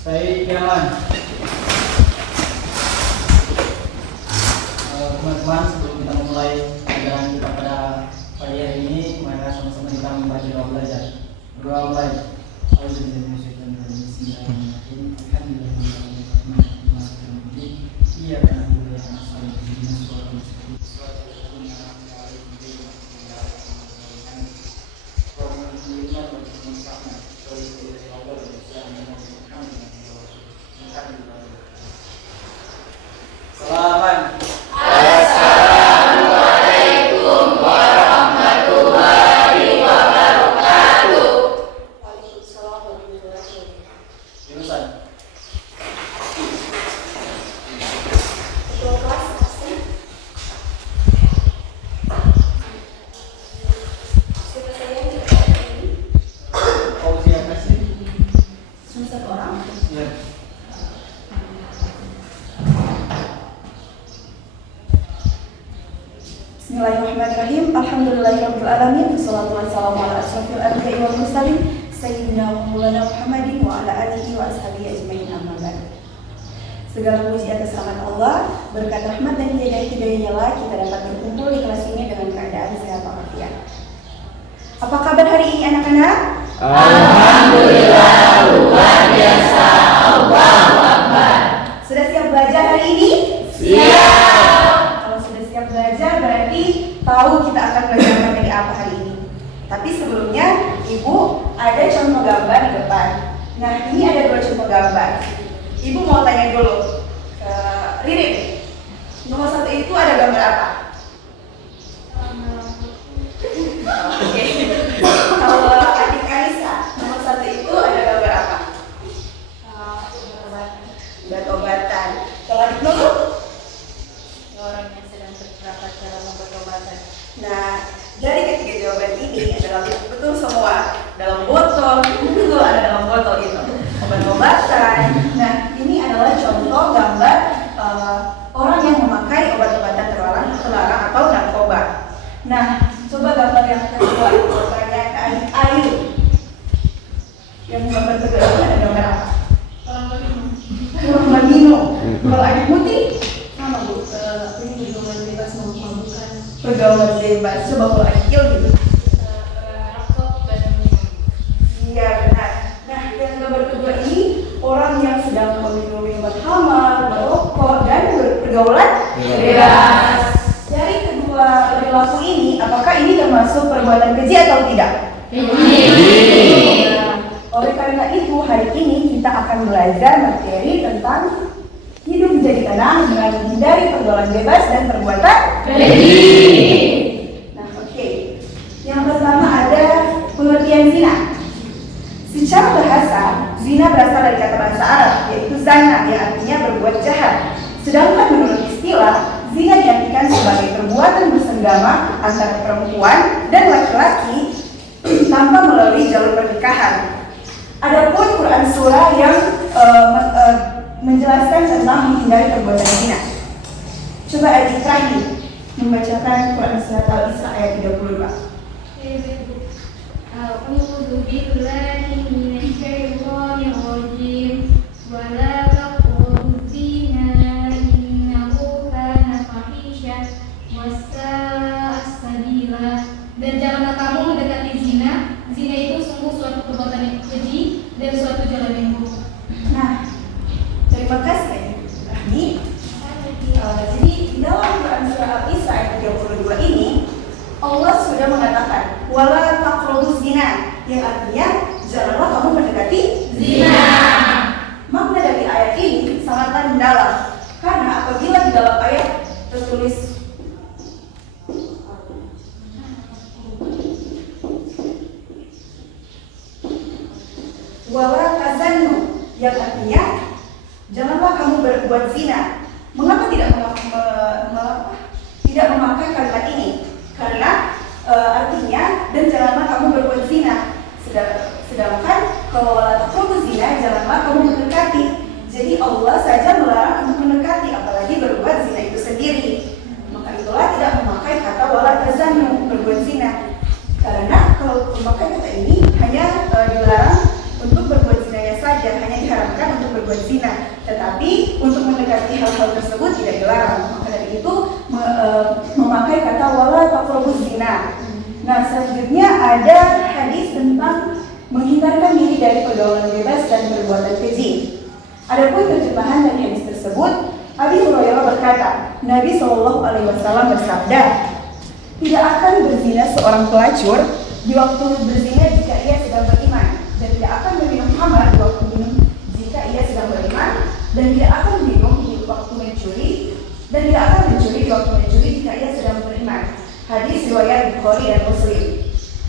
Baik, Yaman. Teman-teman, sebelum kita memulai pelajaran kita pada pagi hari ini, mari sama-sama kita membaca doa belajar. Doa mulai. Iya kan? Selamat. Assalamualaikum warahmatullahi wabarakatuh. Waalaikumsalam warahmatullahi wabarakatuh. Jurusan. Ketua kelas absen. Siapa saya yang jawab ini? Oh, siapa sih? Cuma satu orang. Ya. Bismillahirrahmanirrahim. Alhamdulillahirabbil alamin. Wassalatu wassalamu ala asyrofil anbiya'i wal mursalin sayyidina wa maulana Muhammadin wa ala alihi wa ashabihi ajmain, amma ba'd. Segala puji atas rahmat Allah, berkat rahmat dan hidayah-hidayahnya lah kita dapat berkumpul di kelas ini dengan keadaan sehat walafiat. Apa kabar hari ini anak-anak? Alhamdulillah, luar biasa. Allahu Akbar. Sudah siap belajar hari ini? Siap. Kalau sudah siap belajar berarti tahu kita akan belajar materi apa hari ini. Tapi sebelumnya, Ibu ada contoh gambar di depan. Nah, ini ada 2 contoh gambar. Ibu mau tanya dulu ke Ririn. Nomor 1 itu ada gambar apa? Oke. Kalau adik Anissa, nomor 1 itu ada gambar apa? Obat-obatan. Kalau adik Nurul? Orang yang sedang terperangkap dalam obat-obatan. Nah, dari ketiga jawaban ini adalah betul semua. Dalam botol, betul ada dalam botol itu. Obat-obatan. Nah, ini adalah contoh gambar orang yang memakai obat-obatan terlarang atau narkoba. Nah, coba gambar yang kedua, gambarnya ke adik Ayu. Yang gambar kedua ini ada gambar apa? Orang Bandino. Kalau adik Muti, sama Bu. Ini pergaulan bebas bukan. Pergaulan bebas. Coba kalau Akil gitu. Rokok dan minum. Iya benar. Nah, yang gambar kedua ini orang yang sedang meminum minuman khamar, merokok dan berpergaulan bebas. Dari kedua perilaku ini, apakah ini termasuk perbuatan keji atau tidak? Nah, oleh karena itu hari ini kita akan belajar materi tentang hidup menjadi tenang dengan menghindari pergaulan bebas dan perbuatan keji. Nah, oke. Yang pertama ada pengertian zina. Secara bahasa, zina berasal dari kata bahasa Arab, yaitu zana, yang artinya berbuat jahat. Sedangkan menurut istilah, zina diartikan sebagai perbuatan bersenggama antara perempuan dan laki-laki tanpa melalui jalur pernikahan. Adapun Quran surah yang menjelaskan tentang menghindari perbuatan zina. Coba adik Rahim membacakan Quran surat Al-Isra ayat 32. A'udzu billahi minasyaitonir rajim. Wa la taqrabuz zina innahu kana fahisyah wa sa'a sabila. Dan janganlah kamu mendekati zina. Zina itu sungguh suatu perbuatan yang keji dan suatu jalan yang buruk. Nah, terima kasih Rahmi. Jadi dalam Quran surah Al-Isra ayat 32 ini Allah sudah mengatakan wala taqrabuz zina, yang artinya janganlah kamu mendekati zina. Makna dari ayat ini sangatlah mendalam karena apabila di dalam ayat tertulis wala tazannu, yang artinya janganlah kamu berbuat zina. Mengapa tidak tidak memakai kalimat ini? Karena artinya dan janganlah kamu berbuat zina. Sedangkan kalau wala taqrabuz zina, janganlah kamu mendekati. Jadi Allah saja melarang untuk mendekati, apalagi berbuat zina itu sendiri. Maka itulah tidak memakai kata wala tazannu, berbuat zina. Karena kalau memakai kata ini hanya dilarang untuk berbuat zinanya saja, hanya diharamkan untuk hal-hal tersebut tidak dilarang. Maka dari itu memakai kata wala taqrabuz zina. Nah, selanjutnya ada hadis tentang menghindarkan diri dari pergaulan bebas dan perbuatan keji. Adapun terjemahan dari hadis tersebut, Abi Hurairah berkata, Nabi SAW bersabda, tidak akan berzina seorang pelacur di waktu berzina jika ia sedang beriman, dan tidak akan meminum khamar di waktu minum jika ia sedang beriman, dan tidak akan minum di waktu mencuri, dan tidak akan mencuri di waktu mencuri jika ia sedang beriman. Hadis riwayat Bukhari dan Muslim.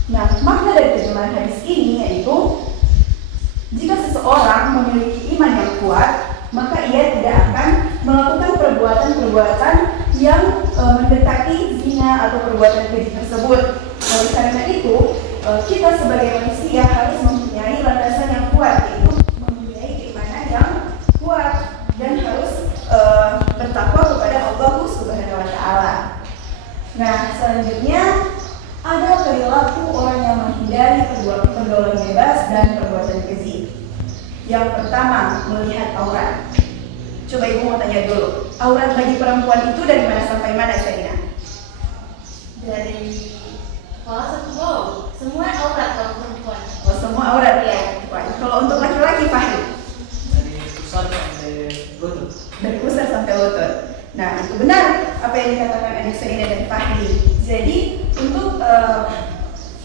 Nah, makna dari terjemahan hadis ini yaitu jika seseorang memiliki iman yang kuat, maka ia tidak akan melakukan perbuatan-perbuatan yang mendekati zina atau perbuatan keji tersebut. Oleh karena itu, kita sebagai manusia harus mempunyai landasan yang kuat, yaitu mempunyai keimanan yang kuat dan harus bertakwa kepada Allah Subhanahu wa Ta'ala. Nah, selanjutnya ada perilaku orang yang menghindari pergaulan bebas dan perbuatan keji. Yang pertama, melihat aurat. Coba ibu mau tanya dulu, aurat bagi perempuan itu dari mana sampai mana, Sayyidina? Dari semua aurat kalau perempuan. Oh, semua aurat ya. Kalau untuk laki-laki, Fahri? Dari pusar sampai lutut. Dari pusar sampai lutut. Nah, itu benar apa yang dikatakan adik Sayyidina dan Fahri. Jadi untuk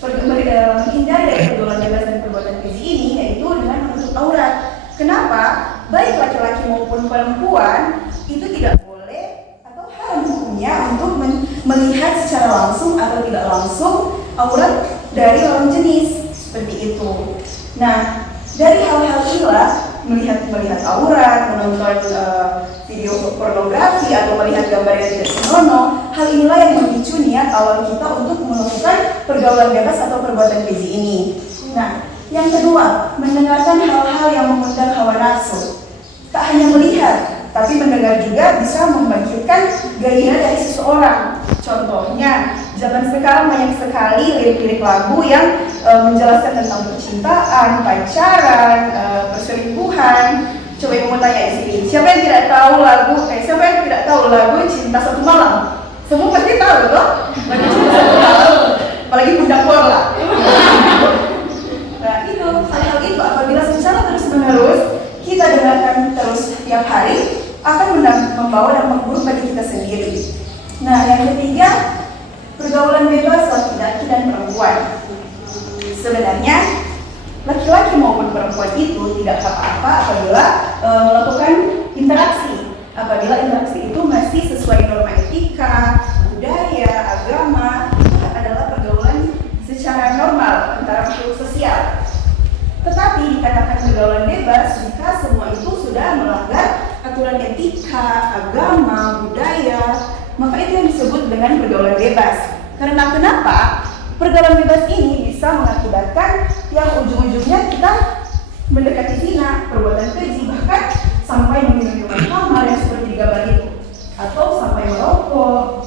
menghindari dari pergaulan bebas dan perbuatan keji ini yaitu dengan menutup aurat. Kenapa? Baik laki-laki maupun perempuan itu tidak boleh atau haram hukumnya untuk melihat secara langsung atau tidak langsung aurat dari lawan jenis seperti itu. Nah, dari hal-hal inilah melihat aurat, menonton video pornografi atau melihat gambar yang tidak senonoh, hal inilah yang memicu niat awal kita untuk melakukan pergaulan bebas atau perbuatan keji ini. Nah, yang kedua, mendengarkan hal-hal yang mengundang hawa nafsu. Tak hanya melihat, tapi mendengar juga bisa membangkitkan gairah dari seseorang. Contohnya, zaman sekarang banyak sekali lirik-lirik lagu yang menjelaskan tentang percintaan, pacaran, perselingkuhan. Coba ibu mau tanya di sini, siapa yang tidak tahu lagu Cinta Satu Malam? Semua pasti tahu toh? Lagu Cinta Satu Malam, apalagi Bunda Korla. Nah, itu hal-hal itu apabila secara terus-menerus kita dengarkan terus tiap hari akan membawa dampak buruk bagi kita sendiri. Nah, yang ketiga, pergaulan bebas laki-laki dan perempuan. Sebenarnya laki-laki maupun perempuan itu tidak apa-apa apabila melakukan interaksi. Apabila interaksi itu masih sesuai norma etika, budaya, agama, itu adalah pergaulan secara normal antara makhluk sosial. Tetapi dikatakan pergaulan bebas jika semua itu sudah melanggar aturan etika, agama, budaya, maka itu yang disebut dengan pergaulan bebas. Karena kenapa? Pergaulan bebas ini bisa mengakibatkan yang ujung-ujungnya kita mendekati zina, perbuatan keji, bahkan sampai meminum khamar yang seperti di gambar itu, atau sampai merokok.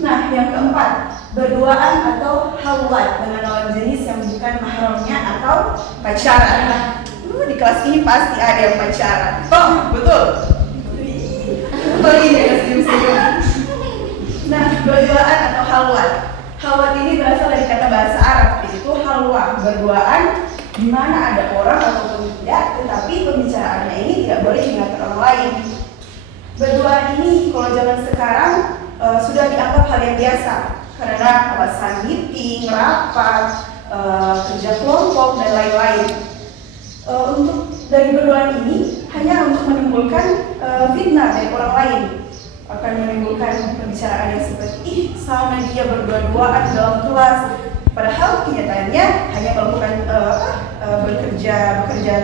Nah, yang keempat, berduaan atau halwat dengan lawan jenis yang bukan mahramnya atau pacaran. Di kelas ini pasti ada yang pacaran. Toh, betul? Betul ini ya, senyum-senyum. Nah, berduaan atau halwat. Halwat ini berasal dari kata bahasa Arab, yaitu halwa, berduaan di mana ada orang ataupun tidak, tetapi pembicaraannya ini tidak boleh diingatkan orang lain. Berduaan ini kalau zaman sekarang sudah dianggap hal yang biasa karena alasan meeting, rapat, kerja kelompok dan lain-lain. Untuk dari berduaan ini hanya untuk menimbulkan fitnah dari orang lain, akan menimbulkan pembicaraan yang seperti sama dia berdua-duaan dalam kelas, padahal kenyataannya hanya melakukan bekerja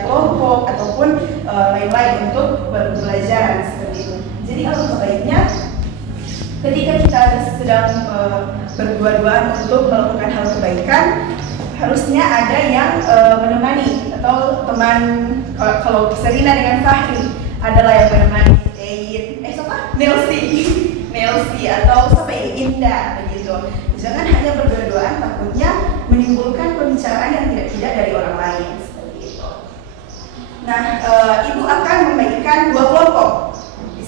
kelompok ataupun lain-lain untuk belajar seperti itu. Jadi alangkah baiknya ketika kita sedang berdua-duaan untuk melakukan hal kebaikan, harusnya ada yang menemani atau teman. Kalau Serina dengan Fahri adalah yang menemani Nelsi atau sampai Indah begitu. Jangan hanya berdua-duaan, takutnya menimbulkan pembicaraan yang tidak dari orang lain seperti itu. Nah, ibu akan membagikan dua kelompok. Di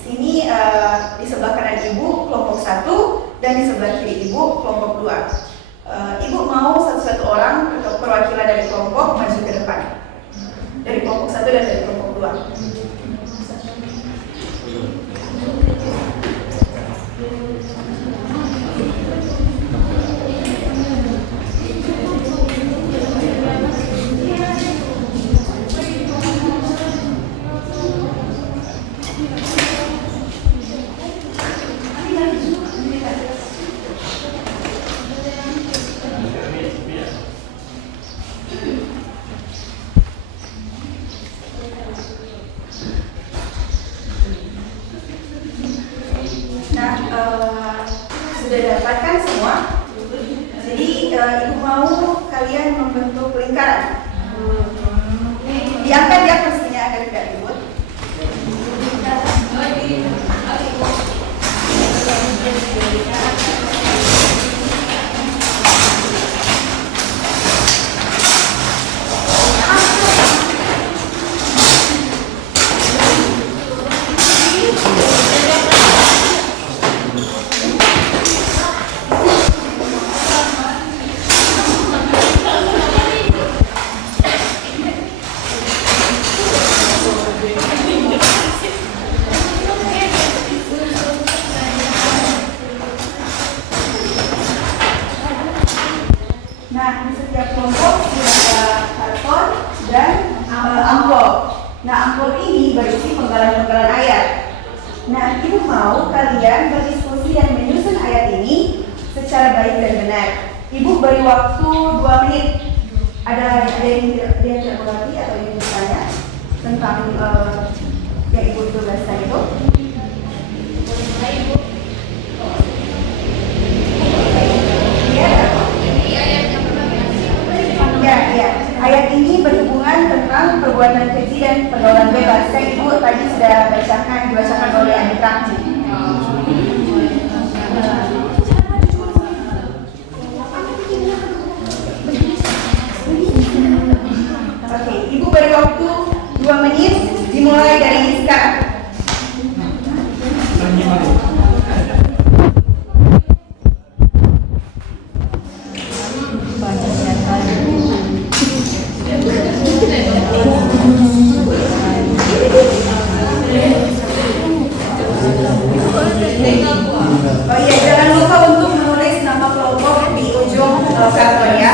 Nah, sudah dapatkan semua. Jadi ibu mau kalian membentuk lingkaran. Diangkat ya kursinya agar tidak ribut. Nah, di setiap kelompok sudah ada karton dan amplop. Nah, amplop ini berisi penggalan-penggalan ayat. Nah, ibu mau kalian berdiskusi dan menyusun ayat ini secara baik dan benar. Ibu beri waktu 2 menit. Ada yang tidak mengerti atau yang bertanya tentang yang ibu tugaskan itu? Ya. Ayat ini berhubungan tentang perbuatan keji dan pergaulan bebas. Saya ibu tadi sudah dibacakan oleh Adik Rakji. Oke, ibu beri waktu 2 menit dimulai dari sekarang. Oh iya, jangan lupa untuk menulis nama kelompok di ujung karton ya.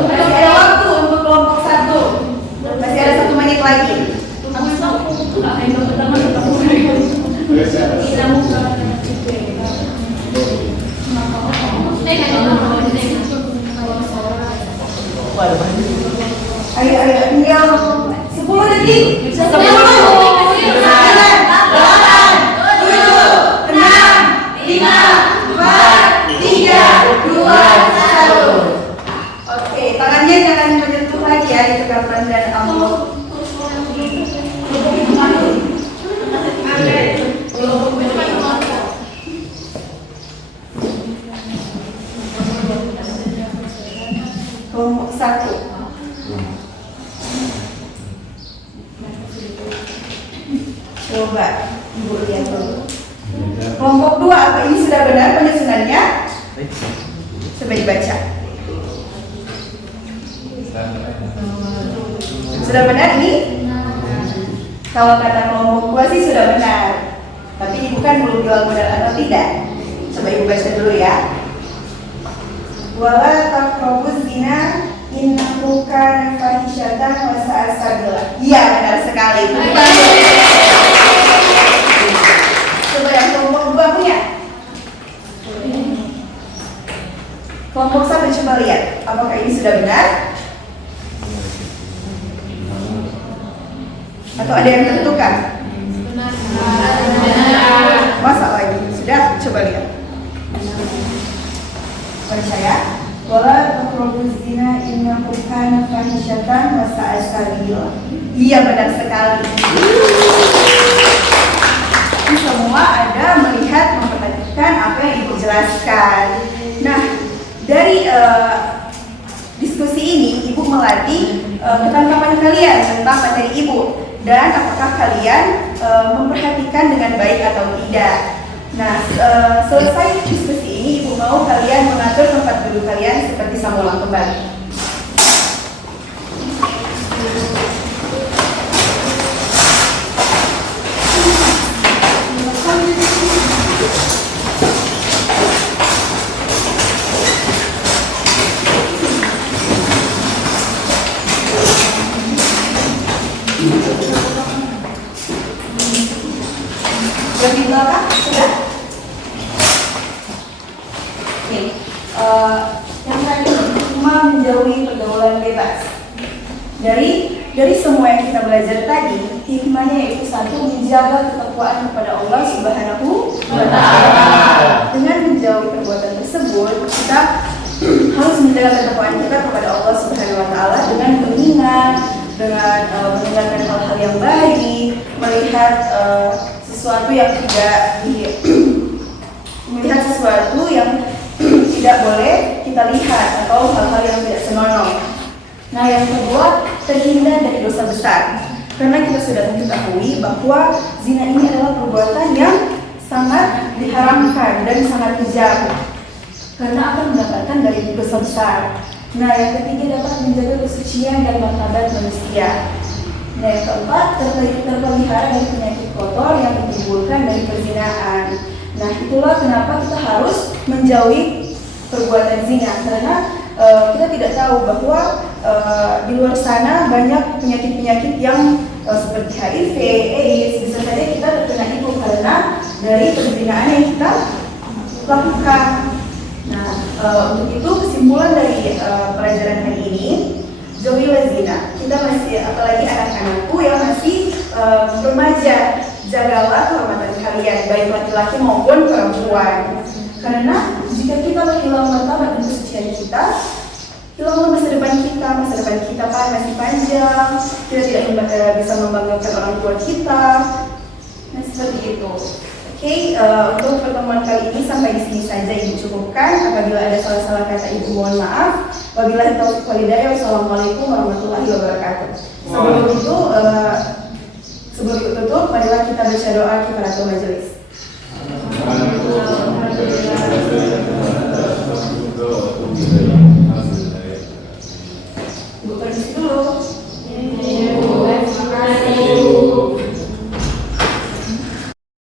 Masih ada waktu untuk kelompok 1. Masih ada 1 menit lagi. Ayo, tinggal 10 detik. 10, 9, 8, 7, 6, 5, 4, 3, 2, 1. Oke, tangannya jangan menyentuh lagi ya di karton dan amplop. Kelompok 1. Coba ibu lihat dulu. Kelompok 2, apa ini sudah benar penyusunannya? Coba dibaca. Sudah benar ini? Kalau kata kelompok 2 sih sudah benar. Tapi ibu kan belum bilang benar atau tidak. Coba ibu baca dulu ya. Wala taqrabuz zina innahu kana fahisyatan wa sa'a sabila. Iya, benar sekali. Coba yang kelompok 2 punya. Kelompok 1 coba lihat, apakah ini sudah benar? Atau ada yang tertukar? Masa lagi? Sudah? Coba lihat. Percaya? Wala taqrabuz zina innahu kana fahisyatan wa sa'a sabila. Iya, benar sekali. Ini semua ada melihat, memperhatikan apa yang ibu jelaskan. Nah, dari diskusi ini ibu melatih ketangkapan kalian tentang materi ibu dan apakah kalian memperhatikan dengan baik atau tidak. Nah, selesai diskusi ini ibu mau kalian mengatur tempat duduk duduk kalian seperti saya ulang kembali. Lebih belakang sudah. Oke, yang tadi cuma menjauhi pergaulan bebas. Dari semua yang kita belajar tadi, hikmahnya yaitu satu, menjaga ketakwaan kepada Allah Subhanahu wa Ta'ala. Dengan menjauhi perbuatan tersebut, kita harus menjaga ketakwaan kita kepada Allah Subhanahu wa Ta'ala dengan mengingat, dengan mendengarkan hal-hal yang baik, melihat sesuatu yang melihat sesuatu yang tidak boleh kita lihat atau hal-hal yang tidak senonoh. Nah, yang kedua, terhindar dari dosa besar. Karena kita sudah mengetahui bahwa zina ini adalah perbuatan yang sangat diharamkan dan sangat kejam. Karena akan mendapatkan dari dosa besar. Nah, yang ketiga dapat menjaga kesucian dan martabat manusia. Nah, yang keempat, terpelihara dari penyakit kotor yang ditimbulkan dari perzinaan. Nah, itulah kenapa kita harus menjauhi perbuatan zina, karena kita tidak tahu bahwa di luar sana banyak penyakit-penyakit yang seperti HIV, AIDS, bisa saja kita terkena itu karena dari perzinaan yang kita lakukan. Nah, untuk itu kesimpulan dari pelajaran hari ini, jauhilah zina. Kita masih, apalagi anak-anakku yang masih remaja, jagalah kehormatan kalian, baik laki-laki maupun perempuan. Karena jika kita kehilangan martabat dan kesucian kita, hilanglah masa depan kita masih panjang, kita tidak bisa membanggakan orang tua kita. Nah, seperti itu. Oke, untuk pertemuan kali ini sampai di sini saja Ibu cukupkan. Apabila ada salah-salah kata Ibu mohon maaf. Wabillahi taufiq wal hidayah. Wassalamualaikum warahmatullahi wabarakatuh. Sebelum itu tutup, marilah kita baca doa kifaratul majelis.